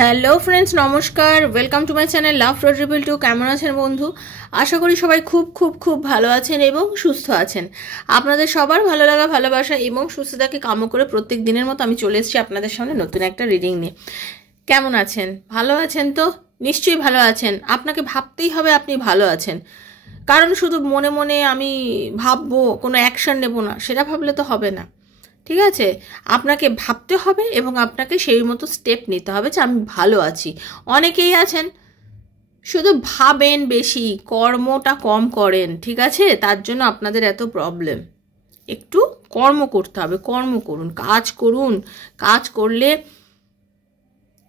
Hello friends, নমস্কার। Welcome to my channel love road triple two. কেমন আছেন বন্ধু? আশা করি সবাই খুব খুব খুব ভালো আছেন এবং সুস্থ আছেন। আপনাদের সবার ভালো লাগা, ভালোবাসা এবং সুস্থতাকে কামনা করে প্রত্যেক দিনের মতো আমি চলে এসেছি আপনাদের সামনে নতুন একটা রিডিং নিয়ে। কেমন আছেন? ভালো আছেন তো? নিশ্চয়ই ভালো আছেন। আপনাকে ভাবতেই হবে আপনি ভালো আছেন, কারণ শুধু মনে মনে আমি ভাববো, কোনো অ্যাকশন নেব না, সেটা ভাবলে তো হবে না। ঠিক আছে, আপনাকে ভাবতে হবে এবং আপনাকে সেই মতো স্টেপ নিতে হবে যে আমি ভালো আছি। অনেকেই আছেন শুধু ভাবেন বেশি, কর্মটা কম করেন। ঠিক আছে, তার জন্য আপনাদের এত প্রবলেম। একটু কর্ম করতে হবে, কর্ম করুন, কাজ করুন। কাজ করলে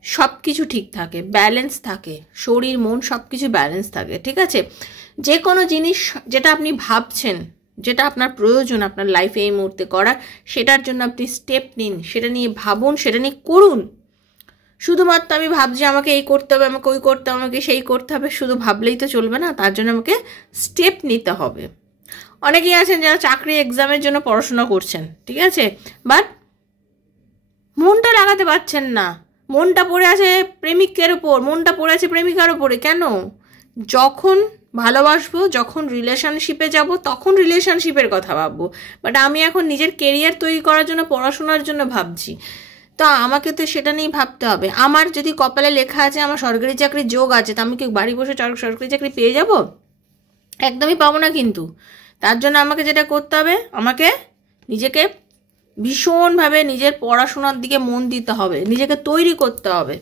সব কিছু ঠিক থাকে, ব্যালেন্স থাকে, শরীর মন সব কিছু ব্যালেন্স থাকে। ঠিক আছে, যে কোনো জিনিস যেটা আপনি ভাবছেন, যেটা আপনার প্রয়োজন আপনার লাইফে এই মুহূর্তে করার, সেটার জন্য আপনি স্টেপ নিন, সেটা নিয়ে ভাবুন, সেটা নিয়ে করুন। শুধুমাত্র আমি ভাবছি আমাকে এই করতে হবে, আমাকে ওই করতে হবে, আমাকে সেই করতে হবে, শুধু ভাবলেই তো চলবে না, তার জন্য আমাকে স্টেপ নিতে হবে। অনেকেই আছেন যারা চাকরি এক্সামের জন্য পড়াশোনা করছেন, ঠিক আছে, বাট মনটা লাগাতে পারছেন না। মনটা পড়ে আছে প্রেমিকের ওপর, মনটা পড়ে আছে প্রেমিকার ওপরে। কেন? যখন ভালোবাসবো, যখন রিলেশনশিপে যাব, তখন রিলেশনশিপের কথা ভাববো। বাট আমি এখন নিজের কেরিয়ার তৈরি করার জন্য, পড়াশোনার জন্য ভাবছি, তো আমাকে তো সেটা নিয়েই ভাবতে হবে। আমার যদি কপালে লেখা আছে আমার সরকারি চাকরির যোগ আছে, তো আমি কি বাড়ি বসে সরকারি চাকরি পেয়ে যাব? একদমই পাবো না। কিন্তু তার জন্য আমাকে যেটা করতে হবে, আমাকে নিজেকে ভীষণভাবে নিজের পড়াশোনার দিকে মন দিতে হবে, নিজেকে তৈরি করতে হবে।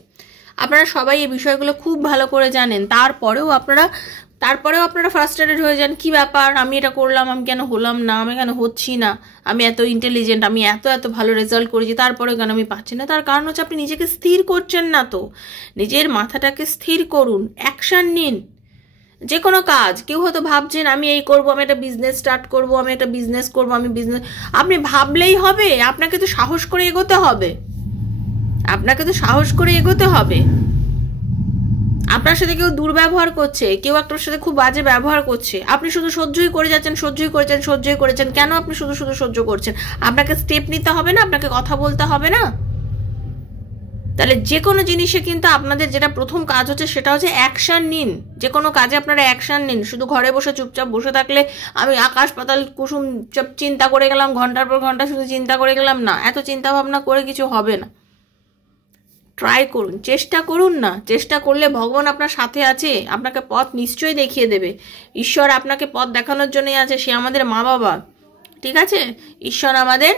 আপনারা সবাই এই বিষয়গুলো খুব ভালো করে জানেন, তারপরেও আপনারা ফ্রাস্ট্রেটেড হয়ে যান। কি ব্যাপার, আমি এটা করলাম, আমি কেন হলাম না, আমি কেন হচ্ছি না, আমি এত ইন্টেলিজেন্ট, আমি এত এত ভালো রেজাল্ট করেছি, তারপরেও কেন আমি পাচ্ছি না? তার কারণ হচ্ছে আপনি নিজেকে স্থির করছেন না। তো নিজের মাথাটাকে স্থির করুন, অ্যাকশন নিন। যে কোনো কাজ, কেউ হয়তো ভাবছেন আমি এই করবো, আমি একটা বিজনেস স্টার্ট করবো, আমি একটা বিজনেস করবো, আমি বিজনেস, আপনি ভাবলেই হবে? আপনাকে তো সাহস করে এগোতে হবে, আপনাকে তো সাহস করে এগোতে হবে। আপনার সাথে কেউ দুর্ব্যবহার করছে, কেউ আপনার সাথে খুব বাজে ব্যবহার করছে, আপনি শুধু সহ্যই করে যাচ্ছেন, সহ্যই করেছেন। কেন আপনি শুধু শুধু সহ্য করছেন? আপনাকে স্টেপ নিতে হবে না? আপনাকে কথা বলতে হবে না? তাহলে যে কোনো জিনিসে কিন্তু আপনাদের যেটা প্রথম কাজ হচ্ছে সেটা হচ্ছে অ্যাকশন নিন। যে কোনো কাজে আপনারা অ্যাকশন নিন। শুধু ঘরে বসে চুপচাপ বসে থাকলে আমি আকাশ পাতাল কুসুম সব চিন্তা করে গেলাম, ঘন্টার পর ঘন্টা শুধু চিন্তা করে গেলাম, না, এত চিন্তা ভাবনা করে কিছু হবে না। ট্রাই করুন, চেষ্টা করুন না। চেষ্টা করলে ভগবান আপনার সাথে আছে, আপনাকে পথ নিশ্চয়ই দেখিয়ে দেবে। ঈশ্বর আপনাকে পথ দেখানোর জন্যই আছে, সে আমাদের মা বাবা। ঠিক আছে, ঈশ্বর আমাদের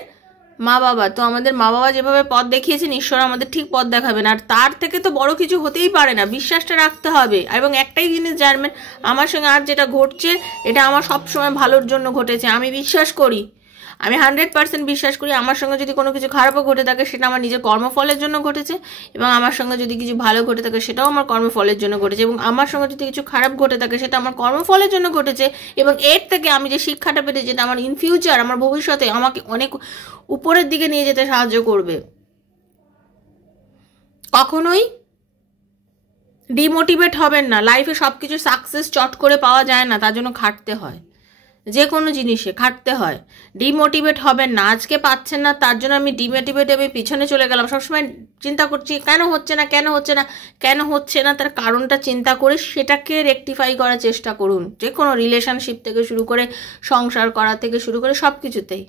মা বাবা। তো আমাদের মা বাবা যেভাবে পথ দেখিয়েছেন, ঈশ্বর আমাদের ঠিক পথ দেখাবেন। আর তার থেকে তো বড় কিছু হতেই পারে না। বিশ্বাসটা রাখতে হবে। এবং একটাই জিনিস জানবেন, আমার সঙ্গে আর যেটা ঘটছে এটা আমার সবসময় ভালোর জন্য ঘটেছে। আমি বিশ্বাস করি, আমি 100% বিশ্বাস করি, আমার সঙ্গে যদি কোনো কিছু খারাপও ঘটে থাকে সেটা আমার নিজের কর্মফলের জন্য ঘটেছে, এবং আমার সঙ্গে যদি কিছু ভালো ঘটে থাকে সেটাও আমার কর্মফলের জন্য ঘটেছে, এবং আমার সঙ্গে যদি কিছু খারাপ ঘটে থাকে সেটা আমার কর্মফলের জন্য ঘটেছে। এবং এর থেকে আমি যে শিক্ষাটা পেয়েছি, যেটা আমার ইন ফিউচার, আমার ভবিষ্যতে আমাকে অনেক উপরের দিকে নিয়ে যেতে সাহায্য করবে। কখনোই ডিমোটিভেট হবেন না। লাইফে সব কিছু সাকসেস চট করে পাওয়া যায় না, তার জন্য খাটতে হয়। যে কোনো জিনিসে খাটতে হয়। ডিমোটিভেট হবেন না। আজকে পাচ্ছেন না তার জন্য আমি ডিমোটিভেট আমি পিছনে চলে গেলাম। সবসময় চিন্তা করছি কেন হচ্ছে না, কেন হচ্ছে না, কেন হচ্ছে না, তার কারণটা চিন্তা করে সেটাকে রেকটিফাই করার চেষ্টা করুন। যে কোনো রিলেশনশিপ থেকে শুরু করে, সংসার করা থেকে শুরু করে সব কিছুতেই।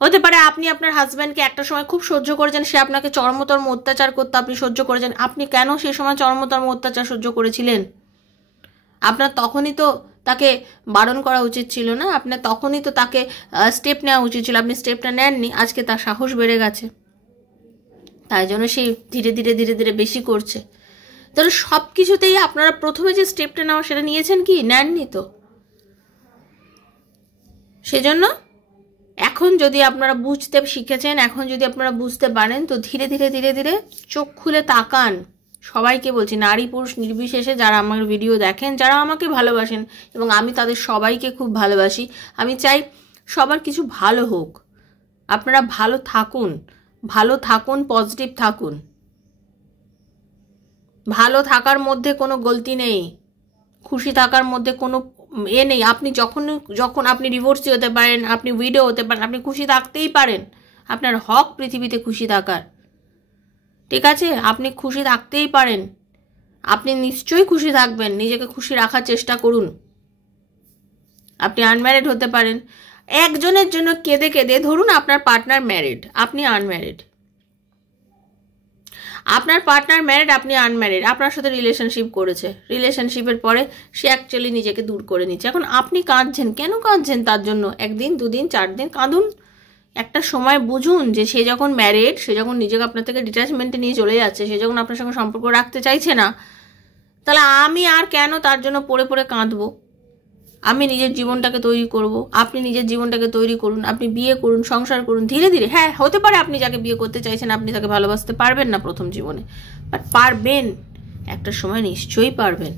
হতে পারে আপনি আপনার হাজব্যান্ডকে একটা সময় খুব সহ্য করেছেন, সে আপনাকে চরমতম অত্যাচার করতে আপনি সহ্য করেছেন। আপনি কেন সেই সময় চরমতম অত্যাচার সহ্য করেছিলেন? আপনার তখনই তো তাকে বারণ করা উচিত ছিল না? আপনার তখনই তো তাকে স্টেপ নেওয়া উচিত ছিল। আপনি স্টেপটা নেননি, আজকে তার সাহস বেড়ে গেছে, তাই জন্য সেই ধীরে ধীরে ধীরে ধীরে বেশি করছে। তাহলে সব কিছুতেই আপনারা প্রথমে যে স্টেপটা নেওয়া সেটা নিয়েছেন কি? নেননি তো। সেজন্য এখন যদি আপনারা বুঝতে শিখেছেন, এখন যদি আপনারা বুঝতে পারেন, তো ধীরে ধীরে ধীরে ধীরে চোখ খুলে তাকান। সবাইকে বলছি, নারী পুরুষ নির্বিশেষে যারা আমার ভিডিও দেখেন, যারা আমাকে ভালোবাসেন, এবং আমি তাদের সবাইকে খুব ভালোবাসি। আমি চাই সবার কিছু ভালো হোক। আপনারা ভালো থাকুন, ভালো থাকুন, পজিটিভ থাকুন। ভালো থাকার মধ্যে কোনো গলতি নেই, খুশি থাকার মধ্যে কোনো নেই। আপনি যখন আপনি ডিভোর্সি হতে পারেন, আপনি উইডো হতে পারেন, আপনি খুশি থাকতেই পারেন। আপনার হক পৃথিবীতে খুশি থাকার। ঠিক আছে? আপনি খুশি থাকতেই পারেন, আপনি নিশ্চয়ই খুশি থাকবেন, নিজেকে খুশি রাখার চেষ্টা করুন। আপনি আনম্যারিড হতে পারেন, একজনের জন্য কেঁদে কেঁদে, ধরুন আপনার পার্টনার ম্যারিড, আপনি আনম্যারিড, আপনার পার্টনার ম্যারিড, আপনি আনম্যারিড, আপনার সাথে রিলেশনশিপ করেছে, রিলেশনশিপের পরে সে অ্যাকচুয়ালি নিজেকে দূর করে নিচ্ছে। এখন আপনি কাঁদছেন, কেন কাঁদছেন তার জন্য? 1 দিন 2 দিন 4 দিন কাঁদুন, একটা সময় বুঝুন যে সে যখন ম্যারিড, সে যখন নিজেকে আপনার থেকে ডিট্যাচমেন্টে নিয়ে চলে যাচ্ছে, সে যখন আপনার সঙ্গে সম্পর্ক রাখতে চাইছে না, তাহলে আমি আর কেন তার জন্য পড়ে পড়ে কাঁদবো? আমি নিজের জীবনটাকে তৈরি করব, আপনি নিজের জীবনটাকে তৈরি করুন, আপনি বিয়ে করুন, সংসার করুন ধীরে ধীরে। হ্যাঁ, হতে পারে আপনি যাকে বিয়ে করতে চাইছেন আপনি তাকে ভালোবাসতে পারবেন না প্রথম জীবনে, বাট পারবেন, একটা সময় নিশ্চয়ই পারবেন।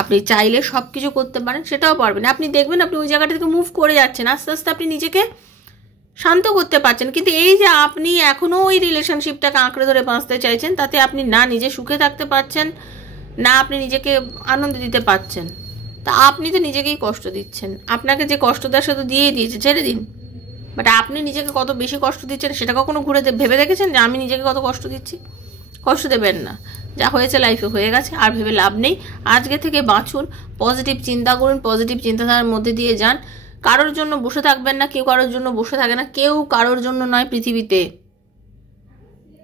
আপনি চাইলে সব কিছু করতে পারেন, সেটাও পারবেন। আপনি দেখবেন আপনি ওই জায়গাটা থেকে মুভ করে যাচ্ছেন, আস্তে আস্তে আপনি নিজেকে শান্ত করতে পারছেন। কিন্তু এই যে আপনি এখনও ওই রিলেশনশিপটাকে আঁকড়ে ধরে বাঁচতে চাইছেন, তাতে আপনি না নিজে সুখে থাকতে পারছেন, না আপনি নিজেকে আনন্দ দিতে পারছেন। তা আপনি তো নিজেকেই কষ্ট দিচ্ছেন, আপনাকে যে কষ্ট দেওয়ার সাথে দিয়েই দিয়েছে, ছেড়ে দিন। বাট আপনি নিজেকে কত বেশি কষ্ট দিচ্ছেন সেটা কখনো ঘুরে ভেবে দেখেছেন যে আমি নিজেকে কত কষ্ট দিচ্ছি? কষ্ট দেবেন না, যা হয়েছে লাইফে হয়ে গেছে, আর ভেবে লাভ নেই। আজকে থেকে বাঁচুন, পজিটিভ চিন্তা করুন, পজিটিভ চিন্তাধারার মধ্যে দিয়ে যান। কারোর জন্য বসে থাকবেন না, কেউ কারোর জন্য বসে থাকে না, কেউ কারোর জন্য নয় পৃথিবীতে,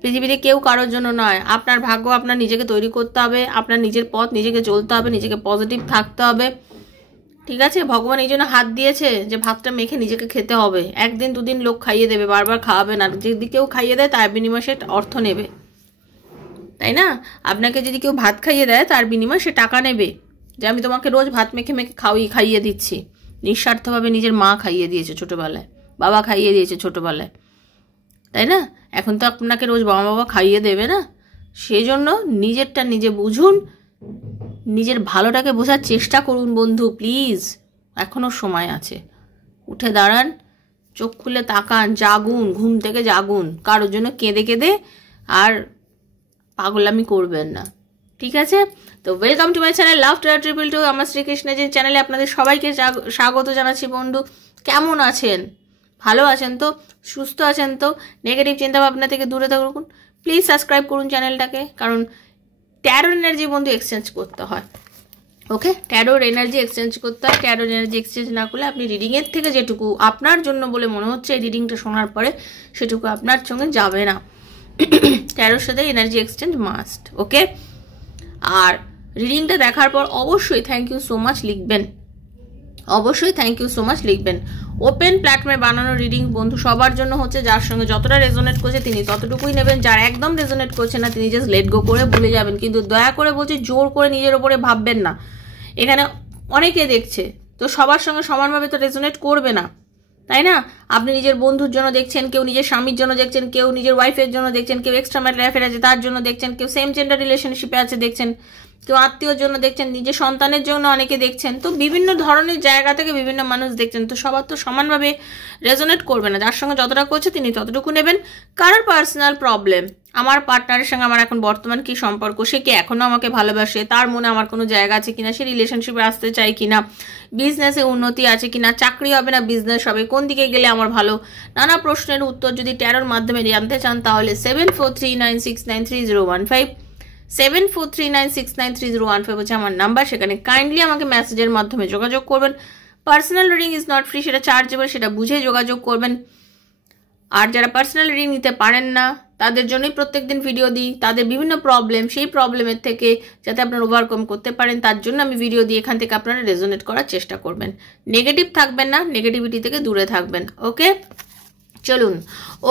পৃথিবীতে কেউ কারোর জন্য নয়। আপনার ভাগ্য আপনার নিজেকে তৈরি করতে হবে, আপনার নিজের পথ নিজেকে চলতে হবে, নিজেকে পজিটিভ থাকতে হবে, ঠিক আছে? ভগবান এই জন্য হাত দিয়েছে যে ভাতটা মেখে নিজেকে খেতে হবে। 1 দিন 2 দিন লোক খাইয়ে দেবে, বারবার খাওয়াবে না। যদি কেউ খাইয়ে দেয় তার বিনিময়ে সে অর্থ নেবে, তাই না? আপনাকে যদি কেউ ভাত খাইয়ে দেয় তার বিনিময়ে সে টাকা নেবে, যে আমি তোমাকে রোজ ভাত মেখে মেখে খাইয়ে দিচ্ছি। নিঃস্বার্থভাবে নিজের মা খাইয়ে দিয়েছে ছোটোবেলায়, বাবা খাইয়ে দিয়েছে ছোটোবেলায়, তাই না? এখন তো আপনাকে রোজ বাবা খাইয়ে দেবে না। সেই জন্য নিজেরটা নিজে বুঝুন, নিজের ভালোটাকে বোঝার চেষ্টা করুন বন্ধু, প্লিজ। এখনও সময় আছে, উঠে দাঁড়ান, চোখ খুলে তাকান, জাগুন, ঘুম থেকে জাগুন। কারোর জন্য কেঁদে কেঁদে আর পাগলামি করবেন না, ঠিক আছে? তো welcome to my channel love triple two. আমার শ্রীকৃষ্ণের যে চ্যানেলে আপনাদের সবাইকে স্বাগত জানাচ্ছি। বন্ধু কেমন আছেন? ভালো আছেন তো? সুস্থ আছেন তো? নেগেটিভ চিন্তাভাবনা থেকে দূরে থাকুন। প্লিজ সাবস্ক্রাইব করুন চ্যানেলটাকে, কারণ ট্যারোর এনার্জি বন্ধু এক্সচেঞ্জ করতে হয়, ওকে? ট্যারোর এনার্জি এক্সচেঞ্জ করতে হয়। ট্যারোর এনার্জি এক্সচেঞ্জ না করলে আপনি রিডিংয়ের থেকে যেটুকু আপনার জন্য বলে মনে হচ্ছে এই রিডিংটা শোনার পরে, সেটুকু আপনার সঙ্গে যাবে না। ট্যারোর সাথে এনার্জি এক্সচেঞ্জ মাস্ট, ওকে? আর রিডিংটা দেখার পর অবশ্যই থ্যাংক ইউ সো মাচ লিখবেন, অবশ্যই থ্যাংক ইউ সো মাচ লিখবেন। ওপেন প্ল্যাটফর্মে বানানো রিডিং বন্ধু সবার জন্য হচ্ছে, যার সঙ্গে যতটা রেজোনেট করছে তিনি ততটুকুই নেবেন, যার একদম রেজোনেট করছে না তিনি জাস্ট লেট গো করে ভুলে যাবেন। কিন্তু দয়া করে বলছি, জোর করে নিজের ওপরে ভাববেন না। এখানে অনেকে দেখছে, তো সবার সঙ্গে সমানভাবে তো রেজোনেট করবে না, তাই না? আপনি নিজের বন্ধুর জন্য দেখছেন, কেউ নিজের স্বামীর জন্য দেখছেন, কেউ নিজের ওয়াইফের জন্য দেখছেন, কেউ এক্সট্রা ম্যারিটাল অ্যাফেয়ার আছে তার জন্য দেখছেন, কেউ সেম জেন্ডার রিলেশনশিপে আছে দেখছেন, কেউ আত্মীয়র জন্য দেখছেন, নিজের সন্তানের জন্য অনেকে দেখছেন। তো বিভিন্ন ধরনের জায়গা থেকে বিভিন্ন মানুষ দেখছেন, তো সবার তো সমানভাবে রেজোনেট করবে না। যার সঙ্গে যতটা করছে তিনি ততটুকু নেবেন। কারোর পার্সোনাল প্রবলেম, আমার পার্টনারের সঙ্গে আমার এখন বর্তমান কি সম্পর্ক, সে কি এখনও আমাকে ভালোবাসে, তার মনে আমার কোনো জায়গা আছে কিনা, সে রিলেশনশিপে আসতে চায় কিনা, বিজনেসে উন্নতি আছে কিনা, চাকরি হবে না বিজনেস হবে, কোন দিকে গেলে আমার ভালো, নানা প্রশ্নের উত্তর যদি ট্যারোর মাধ্যমে জানতে চান তাহলে 7439693015 7439693015 হচ্ছে আমার নাম্বার। সেখানে কাইন্ডলি আমাকে মেসেজের মাধ্যমে যোগাযোগ করবেন। Personal reading is not free, সেটা চার্জেবল, সেটা বুঝে যোগাযোগ করবেন। আর যারা পার্সোনাল রিডিং নিতে পারেন না তাদের জন্যই প্রত্যেকদিন ভিডিও দিই, তাদের বিভিন্ন প্রবলেম, সেই প্রবলেমের থেকে যাতে আপনারা ওভারকাম করতে পারেন তার জন্য আমি ভিডিও দিই। এখান থেকে আপনারা রেজোনেট করার চেষ্টা করবেন, নেগেটিভ থাকবেন না, নেগেটিভিটি থেকে দূরে থাকবেন, ওকে? চলুন।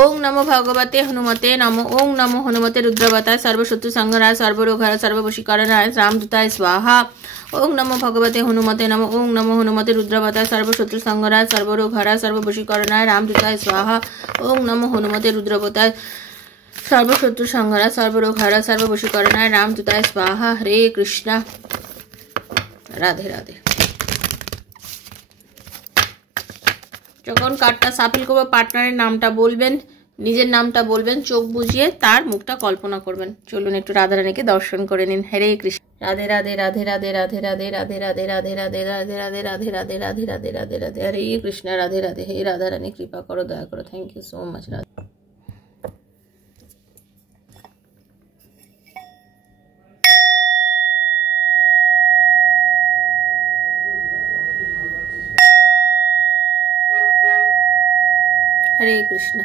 ওং নমো ভগবতে হনুমতে নমো। ওং নমো হনুমতে রুদ্রবতায় সর্বশত্রু সংহারায় সর্বরোগহারায় সর্ববশীকরণায় রামদূতায় স্বাহা। ওং নমো ভগবতে হনুমতে নমো। ওং নমো হনুমতে রুদ্রবতায় সর্বশত্রু সংহারায় সর্বরোগহারায় সর্ববশীকরণায় রামদূতায় স্বাহা। ওং নমো হনুমতে রুদ্রবতায় সর্বশত্রু সংহারায় সর্বরোগহারায় সর্ববশীকরণায় রামদূতায় স্বাহা। হরে কৃষ্ণ, রাধে রাধে। যখন কার্ডটা সাফল করবো পার্টনারের নামটা বলবেন, নিজের নামটা বলবেন, চোখ বুজিয়ে তার মুখটা কল্পনা করবেন। চলুন একটু রাধারানীকে দর্শন করে নিন। হরে কৃষ্ণ, রাধে রাধে রাধে রাধে রাধে রাধে রাধে রাধে রাধে রাধে রাধে রাধে রাধে রাধে রাধে রাধে রাধে রাধে হরে কৃষ্ণ, রাধে রাধে। হে রাধারানী কৃপা করো, দয়া করো, thank you so much. Radhe. Krishna.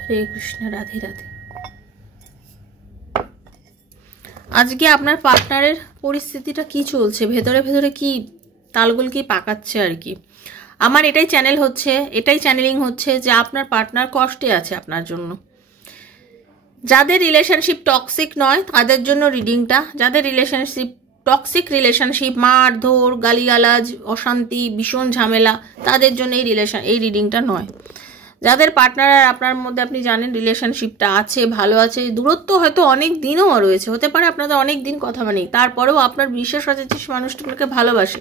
Hare Krishna, Radhe Radhe. আজকে আপনার পার্টনারের পরিস্থিতিটা কি চলছে, ভেতরে ভেতরে কি তালগোল কি পাকাচ্ছে আর কি। আমার এটাই চ্যানেল হচ্ছে, এটাই চ্যানেলিং হচ্ছে যে আপনার পার্টনার কষ্টে আছে আপনার জন্য। যাদের রিলেশনশিপ টক্সিক নয় তাদের জন্য রিডিংটা, যাদের রিলেশনশিপ টক্সিক রিলেশনশিপ, মারধর, গালিগালাজ, অশান্তি, ভীষণ ঝামেলা, তাদের জন্য এই রিডিংটা নয়। যাদের পার্টনার আর আপনার মধ্যে আপনি জানেন রিলেশনশিপটা আছে, ভালো আছে, দূরত্ব হয়তো অনেক দিনও রয়েছে, হতে পারে আপনাদের অনেক দিন কথা নেই, তারপরেও আপনার বিশ্বাস আছে যে মানুষটা আপনাকে ভালোবাসে,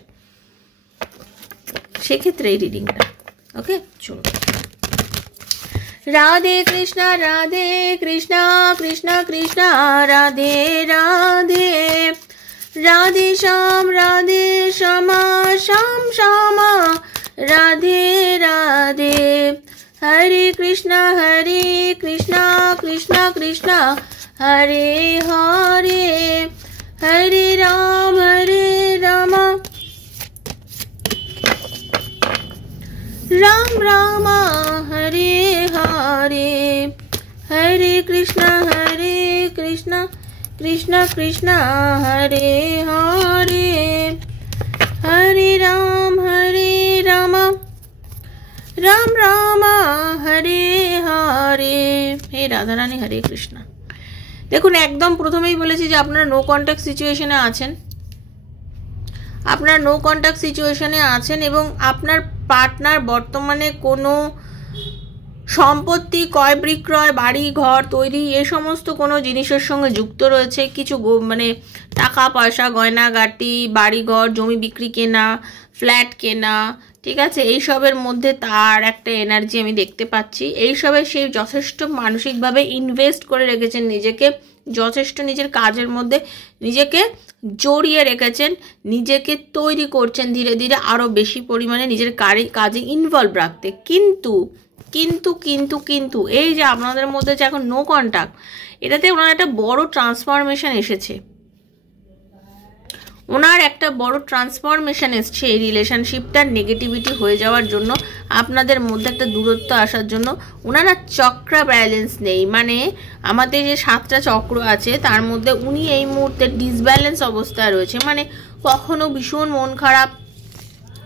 সেক্ষেত্রে এই রিডিংটা। ওকে, চলুন। রাধে কৃষ্ণ কৃষ্ণ কৃষ্ণ রাধে রাধে, রাধে শ্যাম শ্যাম শ্যামা, রাধে রাধে। হরে কৃষ্ণ কৃষ্ণ কৃষ্ণ হরে হরে, হরে রাম রাম রাম হরে হরে, হরে কৃষ্ণ কৃষ্ণ কৃষ্ণ হরে হরে, হরে রাম রাম রাম হরে হরে। হে রাধারানী, হরে কৃষ্ণ। দেখুন, একদম প্রথমেই বলেছি যে আপনারা নো কন্ট্যাক্ট সিচুয়েশনে আছেন, আপনার নো কন্ট্যাক্ট সিচুয়েশনে আছেন এবং আপনার পার্টনার বর্তমানে কোনো সম্পত্তি ক্রয় বিক্রয়, বাড়ি ঘর তৈরি, এ সমস্ত কোনো জিনিসের সঙ্গে যুক্ত রয়েছে। কিছু মানে টাকা পয়সা, গয়নাগাটি, বাড়ি ঘর, জমি বিক্রি কেনা, ফ্ল্যাট কেনা, ঠিক আছে, এইসবের মধ্যে তার একটা এনার্জি আমি দেখতে পাচ্ছি। এইসবে সে যথেষ্ট মানসিকভাবে ইনভেস্ট করে রেখেছেন নিজেকে, যথেষ্ট নিজের কাজের মধ্যে নিজেকে জড়িয়ে রেখেছেন, নিজেকে তৈরি করছেন ধীরে ধীরে আরও বেশি পরিমাণে নিজের কাজে ইনভলভ রাখতে। কিন্তু কিন্তু কিন্তু কিন্তু এই যে আপনাদের মধ্যে যে এখন নো কন্ট্যাক্ট, এটাতে ওনার একটা বড় ট্রান্সফরমেশন এসেছে, ওনার একটা বড় ট্রান্সফরমেশন এসছে এই রিলেশনশিপটার নেগেটিভিটি হয়ে যাওয়ার জন্য, আপনাদের মধ্যে একটা দূরত্ব আসার জন্য। ওনারা চক্র ব্যালেন্স নেই, মানে আমাদের যে 7টা চক্র আছে তার মধ্যে উনি এই মুহূর্তে ডিসব্যালেন্স অবস্থায় রয়েছে। মানে কখনো ভীষণ মন খারাপ,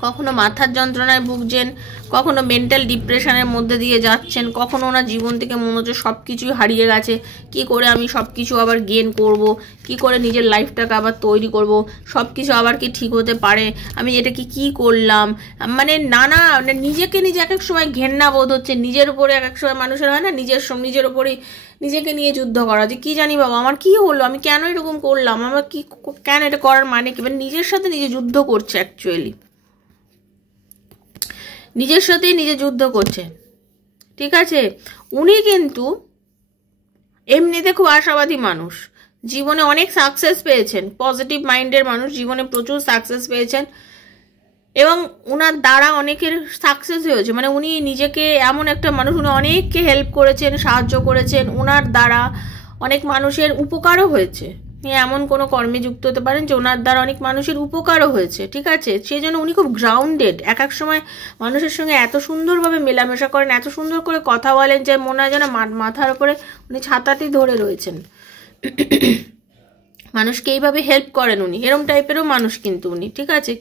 কখনো মাথার যন্ত্রণায় ভুগছেন, কখনো মেন্টাল ডিপ্রেশনের মধ্যে দিয়ে যাচ্ছেন, কখনো ওনার জীবন থেকে মনে হচ্ছে সব কিছুই হারিয়ে গেছে, কি করে আমি সব কিছু আবার গেন করব, কি করে নিজের লাইফটাকে আবার তৈরি করব, সব কিছু আবার কি ঠিক হতে পারে, আমি এটা কি করলাম, মানে নানা নিজেকে নিজে এক এক সময় ঘেন্না বোধ হচ্ছে, নিজের উপরে এক এক সময় মানুষের হয় না নিজের উপরেই নিজেকে নিয়ে যুদ্ধ করা, যে কি জানি বাবা আমার কি হলো, আমি কেন এরকম করলাম, আমার কি কেন এটা করার মানে কি, মানে নিজের সাথে নিজে যুদ্ধ করছে, অ্যাকচুয়ালি নিজের সাথেই নিজে যুদ্ধ করছে, ঠিক আছে। উনি কিন্তু এমনিতে খুব আশাবাদী মানুষ, জীবনে অনেক সাকসেস পেয়েছেন, পজিটিভ মাইন্ডের মানুষ, জীবনে প্রচুর সাকসেস পেয়েছেন এবং ওনার দ্বারা অনেকের সাকসেস হয়েছে। মানে উনি নিজেকে এমন একটা মানুষ, উনি অনেককে হেল্প করেছেন, সাহায্য করেছেন, ওনার দ্বারা অনেক মানুষের উপকারও হয়েছে। এমন কোনো কর্মে যুক্ত হতে পারেন যে ওনার দ্বারা অনেক মানুষের উপকারও হয়েছে, ঠিক আছে। সেই জন্য উনি খুব গ্রাউন্ডেড, এক এক সময় মানুষের সঙ্গে এত সুন্দরভাবে মেলামেশা করেন, এত সুন্দর করে কথা বলেন যে মনে হয় যেন মাথার উপরে উনি ছাতাটি ধরে রয়েছেন, মানুষকে এইভাবে হেল্প করেন উনি, এরম টাইপেরও মানুষ কিন্তু উনি, ঠিক আছে।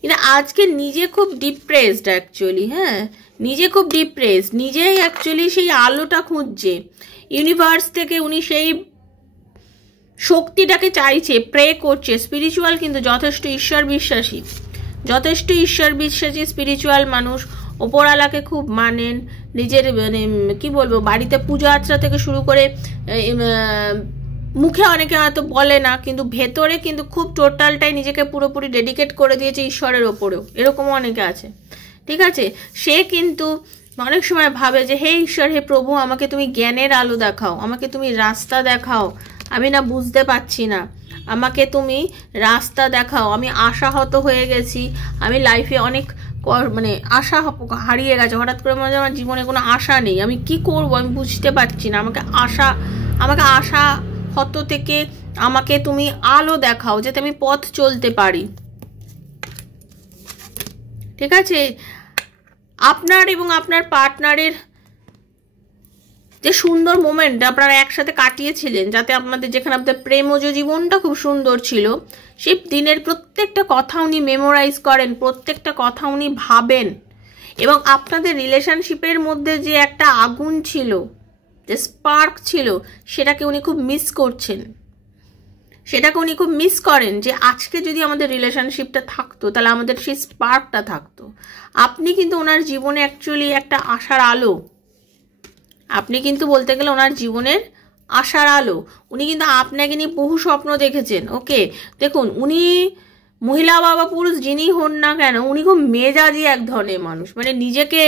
কিন্তু আজকে নিজে খুব ডিপ্রেসড অ্যাকচুয়ালি, হ্যাঁ নিজে খুব ডিপ্রেসড, নিজেই অ্যাকচুয়ালি সেই আলোটা খুঁজছে ইউনিভার্স থেকে, উনি সেই শক্তিটাকে চাইছে, প্রে করছে, স্পিরিচুয়াল কিন্তু যথেষ্ট ঈশ্বর বিশ্বাসী, স্পিরিচুয়াল মানুষ, ওপরওয়ালাকে খুব মানেন, নিজের মানে কি বলবো বাড়িতে পূজা আর্চা থেকে শুরু করে মুখে অনেকে হয়তো বলে না, কিন্তু ভেতরে কিন্তু খুব টোটালটাই নিজেকে পুরোপুরি ডেডিকেট করে দিয়েছে ঈশ্বরের ওপরেও, এরকমও অনেকে আছে, ঠিক আছে। সে কিন্তু অনেক সময় ভাবে যে হে ঈশ্বর, হে প্রভু, আমাকে তুমি জ্ঞানের আলো দেখাও, আমাকে তুমি রাস্তা দেখাও, আমি না বুঝতে পারছি না, আমাকে তুমি রাস্তা দেখাও, আমি আশাহত হয়ে গেছি, আমি লাইফে অনেক মানে আশা হারিয়ে গেছে, হঠাৎ করে মনে হয় আমার জীবনে কোনো আশা নেই, আমি কি করব আমি বুঝতে পারছি না, আমাকে আশা হত থেকে আমাকে তুমি আলো দেখাও, যাতে আমি পথ চলতে পারি। ঠিক আছে? আপনার এবং আপনার পার্টনারের যে সুন্দর মোমেন্ট আপনারা একসাথে কাটিয়েছিলেন, যাতে আপনাদের যেখানে আপনাদের প্রেমজ জীবনটা খুব সুন্দর ছিল, সেই দিনের প্রত্যেকটা কথা উনি মেমোরাইজ করেন, প্রত্যেকটা কথা উনি ভাবেন, এবং আপনাদের রিলেশনশিপের মধ্যে যে একটা আগুন ছিল, যে স্পার্ক ছিল, সেটাকে উনি খুব মিস করছেন, সেটাকে উনি খুব মিস করেন যে আজকে যদি আমাদের রিলেশনশিপটা থাকতো তাহলে আমাদের সেই স্পার্কটা থাকতো। আপনি কিন্তু ওনার জীবনে অ্যাকচুয়ালি একটা আশার আলো, আপনি কিন্তু বলতে গেলে ওনার জীবনের আশার আলো। উনি কিন্তু আপনাকে নিয়ে বহু স্বপ্ন দেখেছেন। ওকে, দেখুন উনি মহিলা বা পুরুষ যিনি হন না কেন, উনি খুব মেজাজি এক ধরনের মানুষ, মানে নিজেকে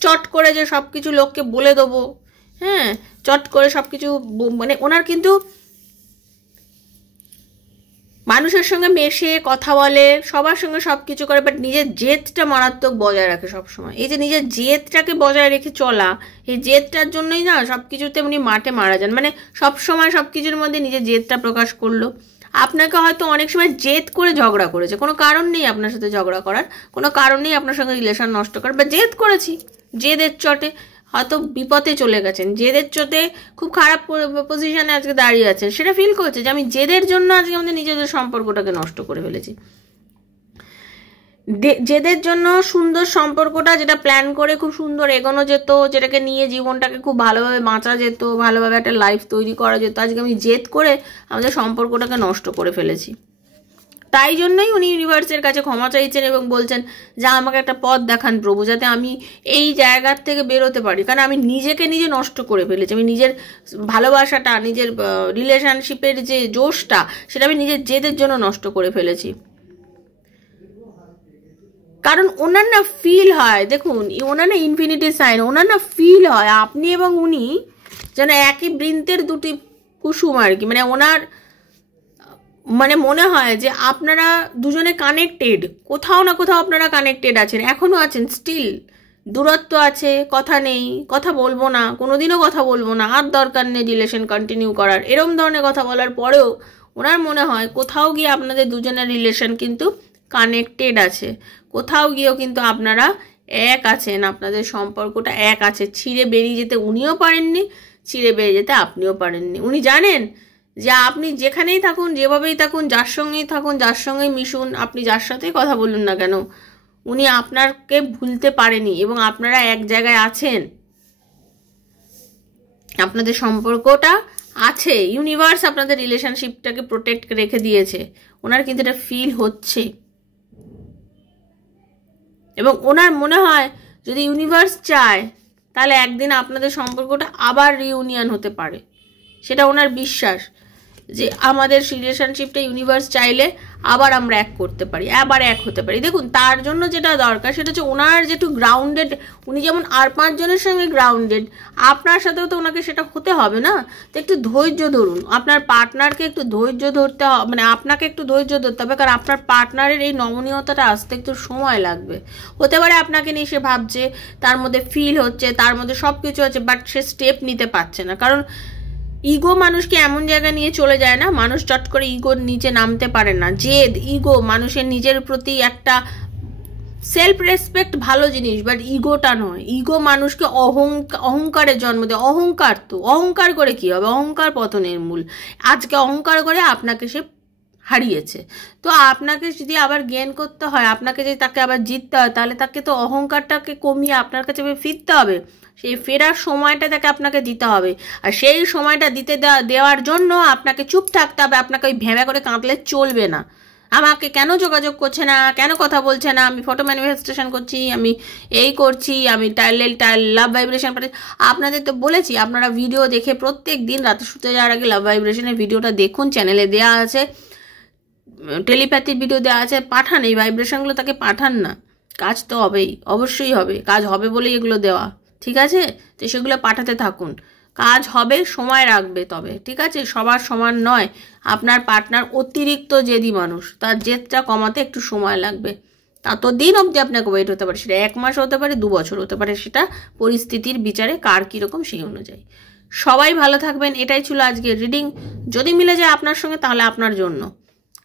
চট করে যে সব কিছু লোককে বলে দেবো, হ্যাঁ, চট করে সব কিছু, মানে ওনার কিন্তু মানুষের সঙ্গে মেশে কথা বলে, সবার সঙ্গে সব কিছু করে, বাট নিজের জেদটা মারাত্মক বজায় রাখে সবসময়। এই যে নিজের জেদটাকে বজায় রেখে চলা, এই জেদটার জন্যই না সব কিছুতে উনি মাঠে মারা যান, মানে সবসময় সব কিছুর মধ্যে নিজের জেদটা প্রকাশ করলো। আপনাকে হয়তো অনেক সময় জেদ করে ঝগড়া করেছে, কোনো কারণ নেই আপনার সাথে ঝগড়া করার, কোনো কারণ নেই আপনার সঙ্গে রিলেশন নষ্ট করার, বা জেদ করেছি, জেদের চটে হয়তো বিপদে চলে গেছেন, জেদের চোটে খুব খারাপ পজিশনে আজকে দাঁড়িয়ে আছেন, সেটা ফিল করছে যে আমি জেদের জন্য আজকে আমাদের নিজেদের সম্পর্কটাকে নষ্ট করে ফেলেছি। জেদের জন্য সুন্দর সম্পর্কটা যেটা প্ল্যান করে খুব সুন্দর এগোনো যেত, যেটাকে নিয়ে জীবনটাকে খুব ভালোভাবে বাঁচা যেত, ভালোভাবে একটা লাইফ তৈরি করা যেত, আজকে আমি জেদ করে আমাদের সম্পর্কটাকে নষ্ট করে ফেলেছি। তাই জন্যই উনি ইউনিভার্সের কাছে ক্ষমা চাইছেন এবং বলছেন যে আমাকে একটা পথ দেখান প্রভু, যাতে আমি এই জায়গার থেকে বেরোতে পারি, কারণ আমি নিজেকে নিজে নষ্ট করে ফেলেছি। আমি নিজের ভালোবাসাটা, নিজের রিলেশনশিপের যে জোশটা, সেটা আমি নিজের জেদের জন্য নষ্ট করে ফেলেছি। কারণ ওনার না ফিল হয়, দেখুন ওনার না ইনফিনিটি সাইন, ওনার না ফিল হয় আপনি এবং উনি যেন একই বৃন্তের দুটি কুসুম আর কি, মানে ওনার মানে মনে হয় যে আপনারা দুজনে কানেক্টেড, কোথাও না কোথাও আপনারা কানেক্টেড আছেন, এখনো আছেন, স্টিল দূরত্ব আছে, কথা নেই, কথা বলবো না, কোনোদিনও কথা বলবো না, আর দরকার নেই রিলেশন কন্টিনিউ করার, এরম ধরনের কথা বলার পরেও ওনার মনে হয় কোথাও গিয়ে আপনাদের দুজনের রিলেশন কিন্তু কানেক্টেড আছে, কোথাও গিয়েও কিন্তু আপনারা এক আছেন, আপনাদের সম্পর্কটা এক আছে। ছিঁড়ে বেরিয়ে যেতে উনিও পারেননি, ছিঁড়ে বেরিয়ে যেতে আপনিও পারেননি। উনি জানেন যে আপনি যেখানেই থাকুন, যেভাবেই থাকুন, যার সঙ্গেই থাকুন, যার সঙ্গেই মিশুন, আপনি যার সাথেই কথা বলুন না কেন, উনি আপনাকে ভুলতে পারেনি এবং আপনারা এক জায়গায় আছেন, আপনাদের সম্পর্কটা আছে। ইউনিভার্স আপনাদের রিলেশনশিপটাকে প্রোটেক্ট রেখে দিয়েছে, ওনার কিন্তু এটা ফিল হচ্ছে, এবং ওনার মনে হয় যদি ইউনিভার্স চায় তাহলে একদিন আপনাদের সম্পর্কটা আবার রিউনিয়ন হতে পারে, সেটা ওনার বিশ্বাস যে আমাদের রিলেশনশিপটা ইউনিভার্স চাইলে আবার আমরা এক করতে পারি, আবার এক হতে পারি। দেখুন তার জন্য যেটা দরকার সেটা হচ্ছে ওনার যেটু গ্রাউন্ডেড, উনি যেমন আর 5 জনের সঙ্গে গ্রাউন্ডেড, আপনার সাথেও তো ওনাকে সেটা হতে হবে না। তো একটু ধৈর্য ধরুন, আপনার পার্টনারকে একটু ধৈর্য ধরতে হবে, মানে আপনাকে একটু ধৈর্য ধরতে হবে, কারণ আপনার পার্টনারের এই নমনীয়তাটা আসতে একটু সময় লাগবে। হতে পারে আপনাকে নিয়ে সে ভাবছে, তার মধ্যে ফিল হচ্ছে, তার মধ্যে সব কিছু আছে, বাট সে স্টেপ নিতে পারছে না, কারণ ইগো মানুষকে এমন জায়গায় নিয়ে চলে যায় না, মানুষ চট করে ইগোর নিচে নামতে পারে না। জেদ, ইগো, মানুষের নিজের প্রতি একটা সেলফ রেসপেক্ট ভালো জিনিস, বাট ইগোটা নয়। ইগো মানুষকে অহংকারের জন্ম দেয়। অহংকার, তো অহংকার করে কি হবে? অহংকার পতনের মূল। আজকে অহংকার করে আপনাকে সে হারিয়েছে, তো আপনাকে যদি আবার গেইন করতে হয়, আপনাকে যদি তাকে আবার জিততে হয়, তাহলে তাকে তো অহংকারটাকে কমিয়ে আপনার কাছে ফিরতে হবে, সেই ফেরার সময়টা তাকে আপনাকে দিতে হবে। আর সেই সময়টা দেওয়ার জন্য আপনাকে চুপ থাকতে হবে, আপনাকে ওই ভেবে করে কাঁদলে চলবে না। আমাকে কেন যোগাযোগ করছে না, কেন কথা বলছে না, আমি ফটো ম্যানিফেস্টেশন করছি, আমি এই করছি, আমি লাভ ভাইব্রেশন পাঠাচ্ছি। আপনাদের তো বলেছি আপনারা ভিডিও দেখে প্রত্যেক দিন রাতে শুতে যাওয়ার আগে লাভ ভাইব্রেশনের ভিডিওটা দেখুন, চ্যানেলে দেওয়া আছে, টেলিপ্যাথির ভিডিও দেওয়া আছে, পাঠান এই ভাইব্রেশনগুলো, তাকে পাঠান না, কাজ তো হবেই, অবশ্যই হবে, কাজ হবে বলেই এগুলো দেওয়া, ঠিক আছে? তো সেগুলো পাঠাতে থাকুন, কাজ হবে, সময় রাখবে তবে, ঠিক আছে? সবার সমান নয়, আপনার পার্টনার অতিরিক্ত জেদি মানুষ, তার জেদটা কমাতে একটু সময় লাগবে, ততদিন অবধি আপনাকে ওয়েট হতে পারে, সেটা 1 মাস হতে পারে, 2 বছর হতে পারে, সেটা পরিস্থিতির বিচারে কার কীরকম সেই অনুযায়ী। সবাই ভালো থাকবেন, এটাই ছিল আজকের রিডিং। যদি মিলে যায় আপনার সঙ্গে তাহলে আপনার জন্য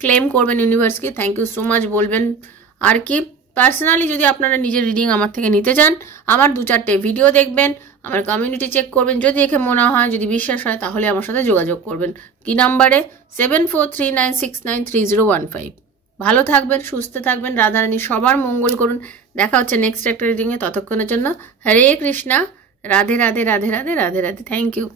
ক্লেম করবেন ইউনিভার্সকে, থ্যাংক ইউ সো মাচ বলবেন, আর কি পার্সোনালি যদি আপনারা নিজের রিডিং আমার থেকে নিতে চান, আমার 2-4টে ভিডিও দেখবেন, আমার কমিউনিটি চেক করবেন, যদি দেখে মনে হয়, যদি বিশ্বাস হয়, তাহলে আমার সাথে যোগাযোগ করবেন। কি নাম্বারে? 7439693015। ভালো থাকবেন, সুস্থ থাকবেন, রাধারানী সবার মঙ্গল করুন। দেখা হচ্ছে নেক্সট একটা রিডিংয়ে। ততক্ষণের জন্য হরে কৃষ্ণা, রাধে রাধে রাধে রাধে রাধে রাধে। Thank you.